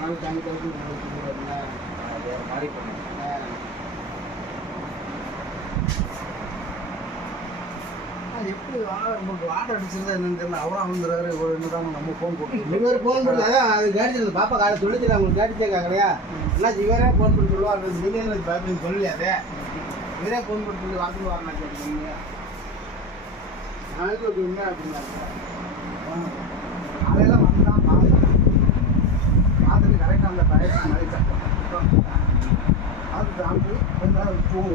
நாள் தாங்கி தவிர்த்து வேறு மாதிரி பண்ணுவேன். எப்படி நமக்கு ஆட்டோ அடிச்சிருந்தா என்னன்னு தெரியல. அவரும் வந்துடுறாரு ஒரு என்னதான் நம்ம ஃபோன் போட்டு இவர் ஃபோன் பண்ணி அதான் அது காடி பாப்பா காலை சொல்லிச்சு அவங்களுக்கு காடி கேட்காங்களையா என்னாச்சு இவரே ஃபோன் பண்ணி சொல்லுவார். நீங்கள் எனக்கு பார்த்து சொல்லலையாதே இவரே ஃபோன் பண்ணி சொல்லி வாரத்துக்கு வரலாம் கேட்டீங்க. நாளைக்கு ஒரு உண்மை அப்படின்னாங்க. அதையெல்லாம் வந்தான் பார்த்துட்டு கரெக்டாக அந்த டயர் மாதிரி பார்த்துட்டு அங்கே கொஞ்ச நேரம் தூங்க